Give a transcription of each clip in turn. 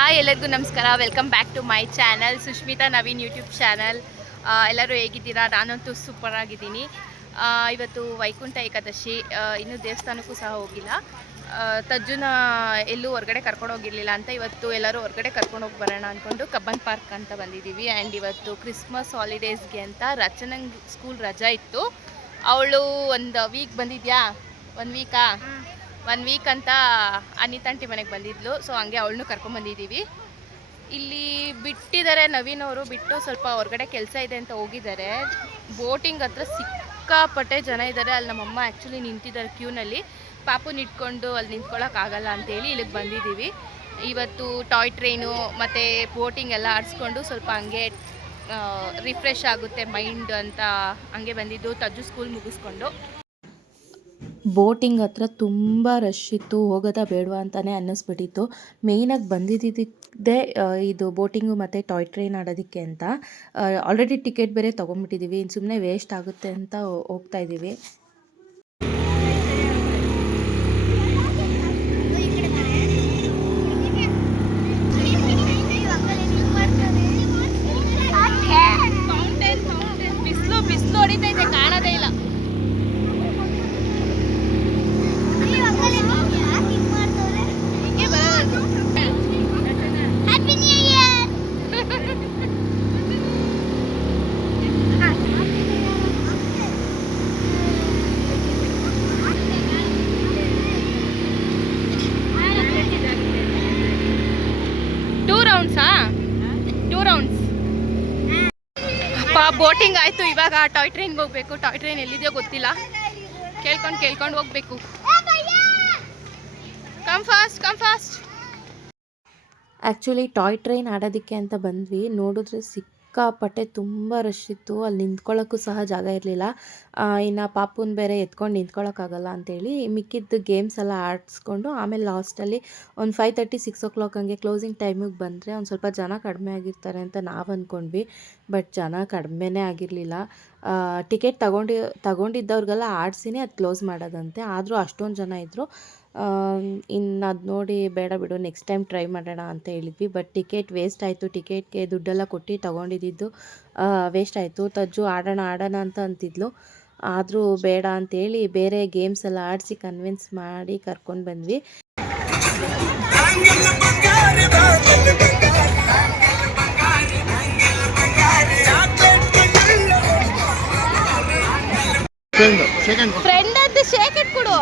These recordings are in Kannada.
ಹಾಯ್ ಎಲ್ಲರಿಗೂ ನಮಸ್ಕಾರ. Welcome back to my channel Sushmita Naveen YouTube channel. ಎಲ್ಲರೂ ಹೇಗಿದ್ದೀರಾ? ನಾನಂತೂ ಸೂಪರ್ ಆಗಿದ್ದೀನಿ. ಇವತ್ತು ವೈಕುಂಠ ಏಕಾದಶಿ. ಇನ್ನೂ ದೇವಸ್ಥಾನಕ್ಕೂ ಸಹ ಹೋಗಿಲ್ಲ. ತಜ್ಜುನ ಎಲ್ಲೂ ಹೊರಗಡೆ ಕರ್ಕೊಂಡು ಹೋಗಿರಲಿಲ್ಲ ಅಂತ ಇವತ್ತು ಎಲ್ಲರೂ ಹೊರಗಡೆ ಕರ್ಕೊಂಡು ಹೋಗಿ ಬರೋಣ ಅಂದ್ಕೊಂಡು ಕಬ್ಬನ್ ಪಾರ್ಕ್ ಅಂತ ಬಂದಿದ್ದೀವಿ. ಆ್ಯಂಡ್ ಇವತ್ತು ಕ್ರಿಸ್ಮಸ್ ಹಾಲಿಡೇಸ್ಗೆ ಅಂತ ರಚನಂಗೆ ಸ್ಕೂಲ್ ರಜಾ ಇತ್ತು. ಅವಳು ಒಂದು ವೀಕ್ ಬಂದಿದ್ಯಾ, 1 ವೀಕ್ ಅಂತ ಅನಿತಾಂಟಿ ಮನೆಗೆ ಬಂದಿದ್ಲು. ಸೊ ಹಂಗೆ ಅವಳನ್ನೂ ಕರ್ಕೊಂಡ್ಬಂದಿದ್ದೀವಿ. ಇಲ್ಲಿ ಬಿಟ್ಟಿದ್ದಾರೆ, ನವೀನ್ ಅವರು ಬಿಟ್ಟು ಸ್ವಲ್ಪ ಹೊರಗಡೆ ಕೆಲಸ ಇದೆ ಅಂತ ಹೋಗಿದ್ದಾರೆ. ಬೋಟಿಂಗ್ ಹತ್ರ ಸಿಕ್ಕಾಪಟ್ಟೆ ಜನ ಇದ್ದಾರೆ. ಅಲ್ಲಿ ನಮ್ಮಮ್ಮ ಆ್ಯಕ್ಚುಲಿ ನಿಂತಿದ್ದಾರೆ ಕ್ಯೂನಲ್ಲಿ. ಪಾಪುನ ಇಟ್ಕೊಂಡು ಅಲ್ಲಿ ನಿಂತ್ಕೊಳ್ಳೋಕ್ಕಾಗಲ್ಲ ಅಂತೇಳಿ ಇಲ್ಲಿಗೆ ಬಂದಿದ್ದೀವಿ. ಇವತ್ತು ಟಾಯ್ ಟ್ರೈನು ಮತ್ತು ಬೋಟಿಂಗ್ ಎಲ್ಲ ಆಡಿಸ್ಕೊಂಡು ಸ್ವಲ್ಪ ಹಂಗೆ ರಿಫ್ರೆಶ್ ಆಗುತ್ತೆ ಮೈಂಡ್ ಅಂತ ಹಂಗೆ ಬಂದಿದ್ದು. ತಜ್ಜು ಸ್ಕೂಲ್ ಮುಗಿಸ್ಕೊಂಡು ಬೋಟಿಂಗ್ ಹತ್ರ ತುಂಬ ರಶ್ ಇತ್ತು, ಹೋಗೋದಾ ಬೇಡವಾ ಅಂತಲೇ ಅನ್ನಿಸ್ಬಿಟ್ಟಿತ್ತು. ಮೇಯ್ನಾಗಿ ಬಂದಿದ್ದಿದ್ದೇ ಇದು ಬೋಟಿಂಗು ಮತ್ತು ಟಾಯ್ ಟ್ರೈನ್ ಆಡೋದಕ್ಕೆ ಅಂತ. ಆಲ್ರೆಡಿ ಟಿಕೆಟ್ ಬೇರೆ ತೊಗೊಂಡ್ಬಿಟ್ಟಿದ್ದೀವಿ, ಇನ್ನು ಸುಮ್ಮನೆ ವೇಸ್ಟ್ ಆಗುತ್ತೆ ಅಂತ ಹೋಗ್ತಾ ಇದ್ದೀವಿ. ಬಿಸಿಲು ಹೊಡಿತಾ ಇದೆ, ಕಾಣೋದೇ ಇಲ್ಲ. ಟೂ ರೌಂಡ್ಸ್ ಬೋಟಿಂಗ್ ಆಯಿತು. ಇವಾಗ ಟಾಯ್ ಟ್ರೈನ್ಗೆ ಹೋಗ್ಬೇಕು. ಟಾಯ್ ಟ್ರೈನ್ ಎಲ್ಲಿದೆಯೋ ಗೊತ್ತಿಲ್ಲ, ಕೇಳ್ಕೊಂಡು ಹೋಗ್ಬೇಕು. Come fast. Actually toy train ಆಡೋದಕ್ಕೆ ಅಂತ ಬಂದ್ವಿ. ನೋಡಿದ್ರೆ ಸಿಕ್ಕಾಪಟ್ಟೆ ತುಂಬ ರಶ್ ಇತ್ತು. ಅಲ್ಲಿ ನಿಂತ್ಕೊಳ್ಳೋಕ್ಕೂ ಸಹ ಜಾಗ ಇರಲಿಲ್ಲ. ಇನ್ನು ಪಾಪುನ ಬೇರೆ ಎತ್ಕೊಂಡು ನಿಂತ್ಕೊಳ್ಳೋಕ್ಕಾಗಲ್ಲ ಅಂತೇಳಿ ಮಿಕ್ಕಿದ್ದು ಗೇಮ್ಸ್ ಎಲ್ಲ ಆಡಿಸ್ಕೊಂಡು ಆಮೇಲೆ ಲಾಸ್ಟಲ್ಲಿ ಒಂದು 5:30, 6 o'clock ಹಂಗೆ ಕ್ಲೋಸಿಂಗ್ ಟೈಮಿಗೆ ಬಂದರೆ ಒಂದು ಸ್ವಲ್ಪ ಜನ ಕಡಿಮೆ ಆಗಿರ್ತಾರೆ ಅಂತ ನಾವು ಅಂದ್ಕೊಂಡ್ವಿ. ಬಟ್ ಜನ ಕಡಿಮೆನೇ ಆಗಿರಲಿಲ್ಲ. ಟಿಕೆಟ್ ತಗೊಂಡಿದ್ದವ್ರಿಗೆಲ್ಲ ಆಡಿಸಿನೇ ಅದು ಕ್ಲೋಸ್ ಮಾಡೋದಂತೆ. ಆದರೂ ಅಷ್ಟೊಂದು ಜನ ಇದ್ದರು. ಇನ್ನು ಅದು ನೋಡಿ ಬೇಡ ಬಿಡು, ನೆಕ್ಸ್ಟ್ ಟೈಮ್ ಟ್ರೈ ಮಾಡೋಣ ಅಂತ ಹೇಳಿದ್ವಿ. ಬಟ್ ಟಿಕೆಟ್ ವೇಸ್ಟ್ ಆಯಿತು. ಟಿಕೆಟ್ಗೆ ದುಡ್ಡೆಲ್ಲ ಕೊಟ್ಟು ತಗೊಂಡಿದ್ದು ವೇಸ್ಟ್ ಆಯಿತು. ತಜ್ಜು ಆಡೋಣ ಅಂತ ಅಂತಿದ್ಲು. ಆದರೂ ಬೇಡ ಅಂತೇಳಿ ಬೇರೆ ಗೇಮ್ಸ್ ಎಲ್ಲ ಆಡಿಸಿ ಕನ್ವಿನ್ಸ್ ಮಾಡಿ ಕರ್ಕೊಂಡು ಬಂದ್ವಿ. ಫ್ರೆಂಡ್ ಅಂತ ಶೇಕ್ ಇಟ್ಕೊಡು.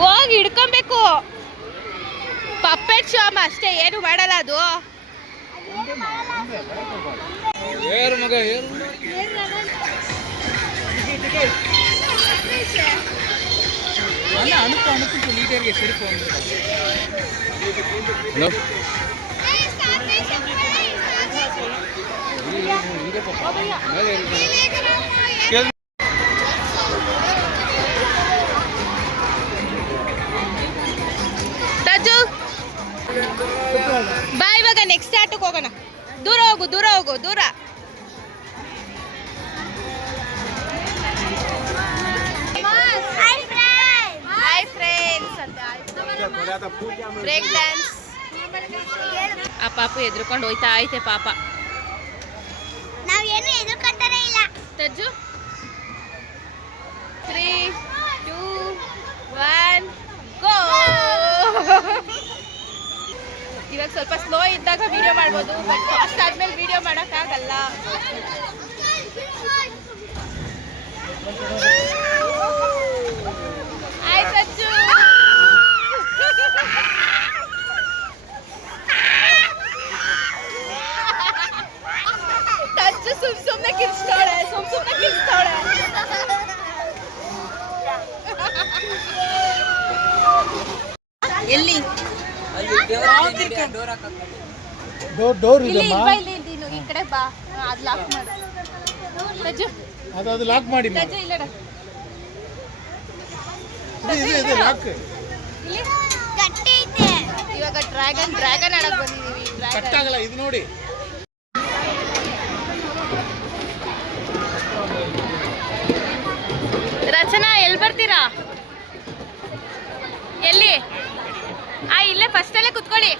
ಹೋಗಿ ಹಿಡ್ಕೊಬೇಕು. ಪಪ್ಪೆಟ್ ಶಾಮ್ ಅಷ್ಟೇ, ಏನು ಮಾಡಲ್ಲ ಅದು. ತಜ್ಜು ಬಾ, ಇವಾಗ ನೆಕ್ಸ್ಟ್ ಆಟಕ್ಕೆ ಹೋಗೋಣ. ದೂರ ಹೋಗು. ಹಾಯ್ ಫ್ರೆಂಡ್ಸ್ ಅಂತ ಬ್ರೇಕ್ ಡ್ಯಾನ್ಸ್. ಆ ಪಾಪು ಎದ್ರುಕೊಂಡು ಹೋಯ್ತಾ ಐತೆ ಪಾಪ. ನಾವೇನು ಎದುರ್ಕೊಂತಾನೆ ಇಲ್ಲ. ತಜ್ಜು 3, 2, 1 ಗೋ. ಇವಾಗ ಸ್ವಲ್ಪ ಸ್ಲೋ ಇದ್ದಾಗ ವಿಡಿಯೋ ಮಾಡ್ಬೋದು, ಬಟ್ ಫಾಸ್ಟ್ ಆದ್ಮೇಲೆ ವಿಡಿಯೋ ಮಾಡೋಕ್ಕಾಗಲ್ಲ. ಆಯ್ತು ತಜ್ಜು ಸುಮ್ಮನೆ ಕಿರ್ಸ್ತಾಳೆ. ಎಲ್ಲಿ ಡೋರ್ ಈ ಕಡೆ ಬಾ, ಅದು ಲಾಕ್ ಮಾಡು. ಅದು ಲಾಕ್ ಮಾಡಿ. ಇದೆ ಲಾಕ್. ಇಲ್ಲಿ ಗಟ್ಟಿ ಐತೆ. ಇವಾಗ ಡ್ರ್ಯಾಗನ್ ಆಡಕ್ಕೆ ಬಂದಿದ್ದೀವಿ. ಕಟ್ ಆಗಲ್ಲ ಇದು ನೋಡಿ. ಕೂತ್ಕೊಳ್ಳ. ಎಲ್ಲಿ? ಇಲ್ಲೇ ಫಸ್ಟಲ್ಲೇ ಕೂತ್ಕೊಳ್ಳಿ.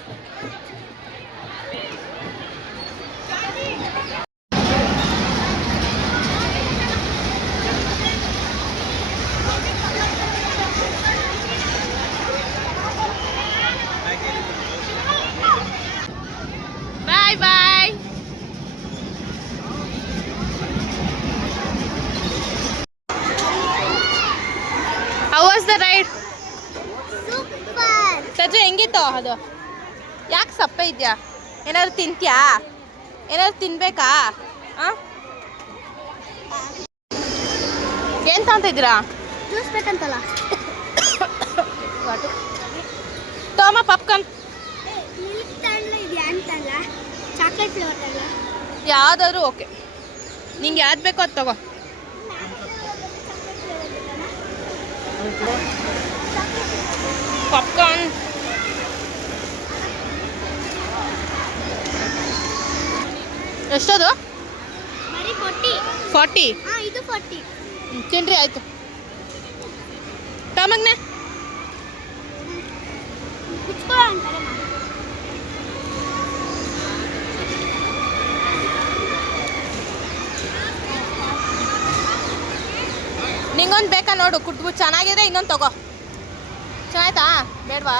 ಬಾಯ್ ಬಾಯ್. How was the ride? ಸಜ್ಜು ಹೆಂಗಿತ್ತು ಅದು? ಯಾಕೆ ಸಪ್ಪೆ ಇದೆಯಾ? ಏನಾದ್ರು ತಿಂತ್ಯಾ? ಏನಾದ್ರು ತಿನ್ಬೇಕಾ? ಏನು ತಗೊಂತ ಇದ್ದೀರಾ? ಜ್ಯೂಸ್ ಬೇಕಂತಲ್ಲ. ತೋಮ ಪಾಪ್ಕಾರ್ನ್. ಮಿಲ್ಕ್ ತರಲ್ಲ ಇದೆಯಾ ಅಂತಲ್ಲ, ಚಾಕ್ಲೇಟ್ ಫ್ಲೇವರ್ ತರಲ್ಲ. ಯಾವುದಾದ್ರು ಓಕೆ, ನಿಂಗೆ ಯಾವ್ದು ಬೇಕೋ ಅದು ತಗೋ. ಪಾಪ್ಕಾರ್ನ್ ಎಷ್ಟದು? ಬರೀ 40. 40. ಇದು 40. ತಿನ್ರಿ ಆಯ್ತು. ತಮಗ್ನೆ ಕುಚ್ಕೊಳ್ಳೋ ಅಂತಾರೆ ನಾನು. ನಿಂಗೊಂದು ಬೇಕಾ ನೋಡು, ಕುಟ್ಬು ಚೆನ್ನಾಗಿದ್ರೆ ಇನ್ನೊಂದು ತಗೋ. ಚೆನ್ನಾಯ್ತಾ? ಬೇಡವಾ?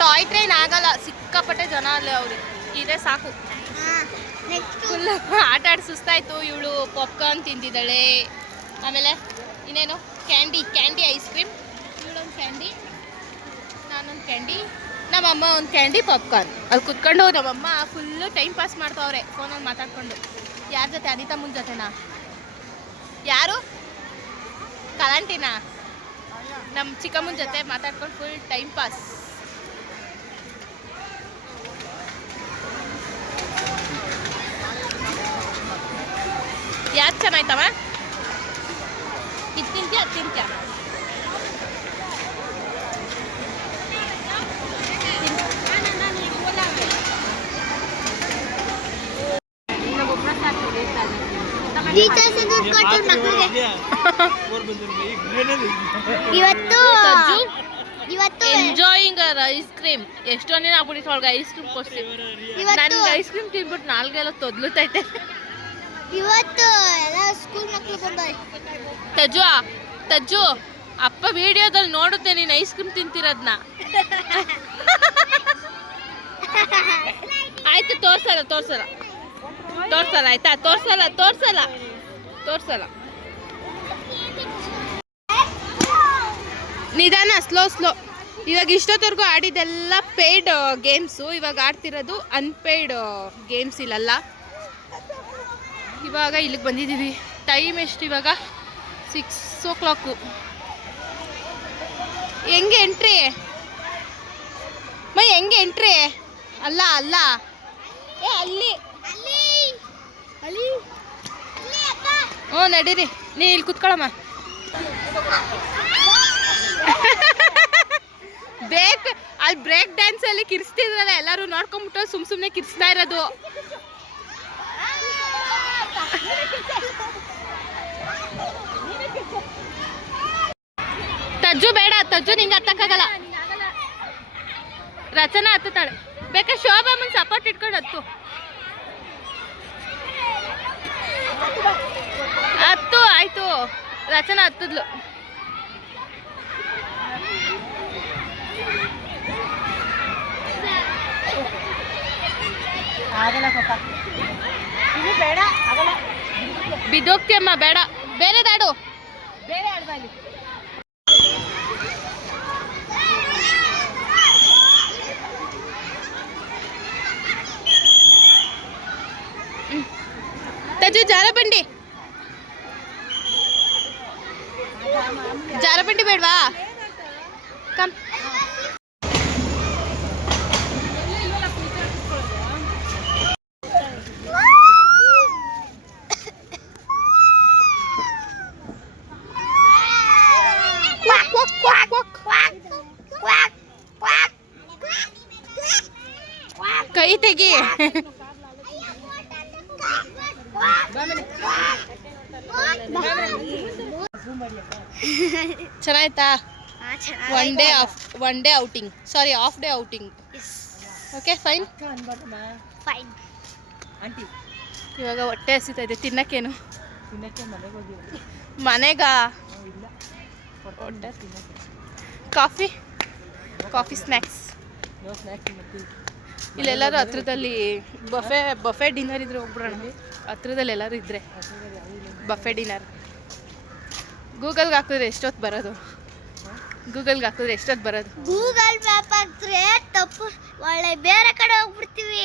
ಟಾಯ್ ಟ್ರೈನ್ ಆಗಲ್ಲ, ಸಿಕ್ಕಾಪಟ್ಟೆ ಜನ ಅಲ್ಲೇ ಅವ್ರಿಗೆ. ಇದೇ ಸಾಕು. ಫುಲ್ ಆಟ ಆಡಿ ಸುಸ್ತಾಯ್ತು. ಇವಳು ಪಾಪ್ಕಾರ್ನ್ ತಿಂದಿದ್ದಾಳೆ. ಆಮೇಲೆ ಇನ್ನೇನು ಕ್ಯಾಂಡಿ ಐಸ್ ಕ್ರೀಮ್. ಇವಳೊಂದು ಕ್ಯಾಂಡಿ, ನಾನೊಂದು ಕ್ಯಾಂಡಿ, ನಮ್ಮಮ್ಮ ಒಂದು ಕ್ಯಾಂಡಿ ಪಾಪ್ಕಾರ್ನ್. ಅಲ್ಲಿ ಕುತ್ಕೊಂಡು ನಮ್ಮಮ್ಮ ಫುಲ್ಲು ಟೈಮ್ ಪಾಸ್ ಮಾಡ್ತಾವ್ರೆ ಫೋನಲ್ಲಿ ಮಾತಾಡ್ಕೊಂಡು. ಯಾರ ಜೊತೆ? ಅನಿತಮ್ಮನ ಜೊತೆನಾ? ಯಾರು? ಕಲಾಂಟಿನಾ? ನಮ್ಮ ಚಿಕ್ಕಮ್ಮನ ಜೊತೆ ಮಾತಾಡ್ಕೊಂಡು ಫುಲ್ ಟೈಮ್ ಪಾಸ್. ಯಾವ್ದು ಚೆನ್ನಾಯ್ತವ? ಇದು ತಿಂತ್ಯಾ ಅದು ತಿಂತ್ಯಾ? ಟೀಚರ್ಸ್ ದುಡ್ಡು ಕೊಟ್ಟು ಮಕ್ಕಳಿಗೆ ಇವತ್ತು ಎಂಜಾಯಿಂಗ್ ಐಸ್ ಕ್ರೀಮ್. ಎಷ್ಟೊಂದಿನ ಆಗ್ಬಿಟ್ಟಿತ್ತು ಅವಳಿಗೆ ಐಸ್ ಕ್ರೀಮ್ ಕೊಡ್ತೀವಿ. ನನಗೆ ಐಸ್ ಕ್ರೀಮ್ ತಿನ್ಬಿಟ್ಟು ನಾಲ್ಗೆಲ್ಲ ತೊದ್ಲುತ್ತೈತೆ. ಇವತ್ತು ಎಲ್ಲ ಸ್ಕೂಲ್ ಮಕ್ಕಳು ಬಂದವೆ. ತಜ್ಜು ಅಪ್ಪ ವಿಡಿಯೋದಲ್ಲಿ ನೋಡುತ್ತೆ ನೀನು ಐಸ್ ಕ್ರೀಮ್ ತಿಂತಿರೋದನ್ನ. ಆಯ್ತು, ತೋರ್ಸಲ್ಲ ಆಯ್ತಾ? ತೋರ್ಸಲ್ಲ. ನಿಧಾನ, ಸ್ಲೋ. ಇವಾಗ ಇಷ್ಟೊತ್ತವರೆಗೂ ಆಡಿದೆಲ್ಲ ಪೇಯ್ಡ್ ಗೇಮ್ಸು. ಇವಾಗ ಆಡ್ತಿರೋದು ಅನ್ಪೇಯ್ಡ್ ಗೇಮ್ಸ್ ಇಲ್ಲಲ್ಲ. ಇವಾಗ ಇಲ್ಲಿಗೆ ಬಂದಿದ್ದೀವಿ. ಟೈಮ್ ಎಷ್ಟು ಇವಾಗ? 6 o'clock. ಹೆಂಗೆ ಎಂಟ್ರಿ? ಹೆಂಗೆ ಎಂಟ್ರಿ? ಅಲ್ಲ ಅಲ್ಲಿ ಹ್ಞೂ ನಡೀರಿ. ನೀ ಇಲ್ಲಿ ಕುತ್ಕೊಳಮ್ಮ. ಅಲ್ಲಿ ಬ್ರೇಕ್ ಡ್ಯಾನ್ಸಲ್ಲಿ ಕಿರ್ಸ್ತಿದ್ರಲ್ಲ, ಎಲ್ಲರೂ ನೋಡ್ಕೊಂಬಿಟ್ಟು ಸುಮ್ಮನೆ ಕಿರ್ಸ್ತಾ ಇರೋದು. ತಜ್ಜು ಬೇಡ, ತಜ್ಜು ನಿಂಗೆ ಹತ್ತಕ್ಕಾಗಲ್ಲ. ರಚನಾ ಹತ್ತಾಳೆ. ಬೇಕಾ ಶೋಭಾಮನ್ ಸಪೋರ್ಟ್ ಇಟ್ಕೊಂಡು ಹತ್ತು ಆಯ್ತು. ರಚನಾ ಹತ್ತದ್ಲು. ಬಿದ್ದೋಗ್ತಿಯಮ್ಮ, ಬೇಡ. ಬೇರೆದಾಡು. ಬೇರೆ ಆಡ್ಬಾ ಇಲ್ಲಿ. ತಜ್ಜು ಜಾರಬಂಡಿ ಬೇಡವಾ? ಕಮ್. ಕೈ ತೆಗಿ. ಚೆನ್ನಾಯ್ತಾ? One day outing, sorry half day outing. Okay fine. Fine. ಇವಾಗ ಹೊಟ್ಟೆ ಹಸಿತಾ ಇದೆ, ತಿನ್ನಕ್ಕೇನು? ಮನೆಗ ಕಾಫಿ ಸ್ನ್ಯಾಕ್ಸ್. ಇಲ್ಲೆಲ್ಲರೂ ಹತ್ರದಲ್ಲಿ ಬಫೆ ಡಿನ್ನರ್ ಇದ್ರೆ ಹೋಗ್ಬಿಡೋಣ. ಹತ್ರದಲ್ಲಿ ಎಲ್ಲರೂ ಇದ್ರೆ ಬಫೆ ಡಿನ್ನರ್. ಗೂಗಲ್ಗೆ ಹಾಕಿದ್ರೆ ಎಷ್ಟೊತ್ತು ಬರೋದು? ಗೂಗಲ್ ಮ್ಯಾಪ್ ಹಾಕಿದ್ರೆ ತಪ್ಪು, ಒಳ್ಳೆ ಬೇರೆ ಕಡೆ ಹೋಗ್ಬಿಡ್ತೀವಿ.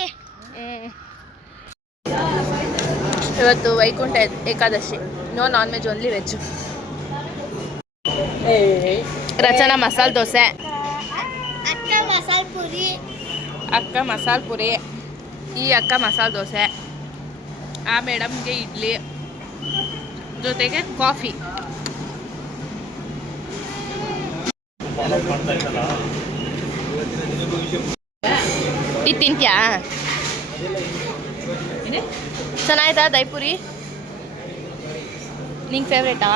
ಇವತ್ತು Vaikuntha Ekadashi. No non veg, only veg. Rachana masala dosa, ಅಕ್ಕ ಮಸಾಲೆ ಪುರಿ, ಅಕ್ಕ ಮಸಾಲೆ ಪುರಿ, ಈ ಅಕ್ಕ ಮಸಾಲೆ ದೋಸೆ, ಆ ಮೇಡಮ್ಗೆ ಇಡ್ಲಿ, ಜೊತೆಗೆ ಕಾಫಿ. ಇದು ತಿಂತ್ಯಾ? ಚೆನ್ನಾಯ್ತಾ ದೈಪುರಿ? ನಿಂಗೆ ಫೇವ್ರೇಟಾ?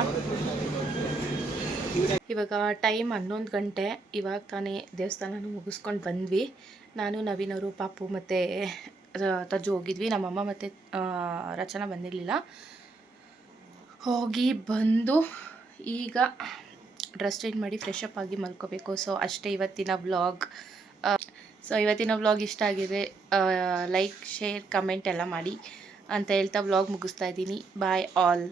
ಇವಾಗ ಟೈಮ್ 11 ಗಂಟೆ. ಇವಾಗ ತಾನೇ ದೇವಸ್ಥಾನನೂ ಮುಗಿಸ್ಕೊಂಡು ಬಂದ್ವಿ. ನಾನು ನವೀನವರು ಪಾಪು ಮತ್ತು ತಜ್ಜು ಹೋಗಿದ್ವಿ. ನಮ್ಮಮ್ಮ ಮತ್ತು ರಚನಾ ಬಂದಿರಲಿಲ್ಲ. ಹೋಗಿ ಬಂದು ಈಗ ಡ್ರೆಸ್ ಚೇಂಜ್ ಮಾಡಿ ಫ್ರೆಶ್ ಅಪ್ ಆಗಿ ಮಲ್ಕೋಬೇಕು. ಸೊ ಅಷ್ಟೇ ಇವತ್ತಿನ ವ್ಲಾಗ್. ಇಷ್ಟ ಆಗಿದೆ ಲೈಕ್, ಶೇರ್, ಕಮೆಂಟ್ ಎಲ್ಲ ಮಾಡಿ ಅಂತ ಹೇಳ್ತಾ ವ್ಲಾಗ್ ಮುಗಿಸ್ತಾ ಇದ್ದೀನಿ. Bye all.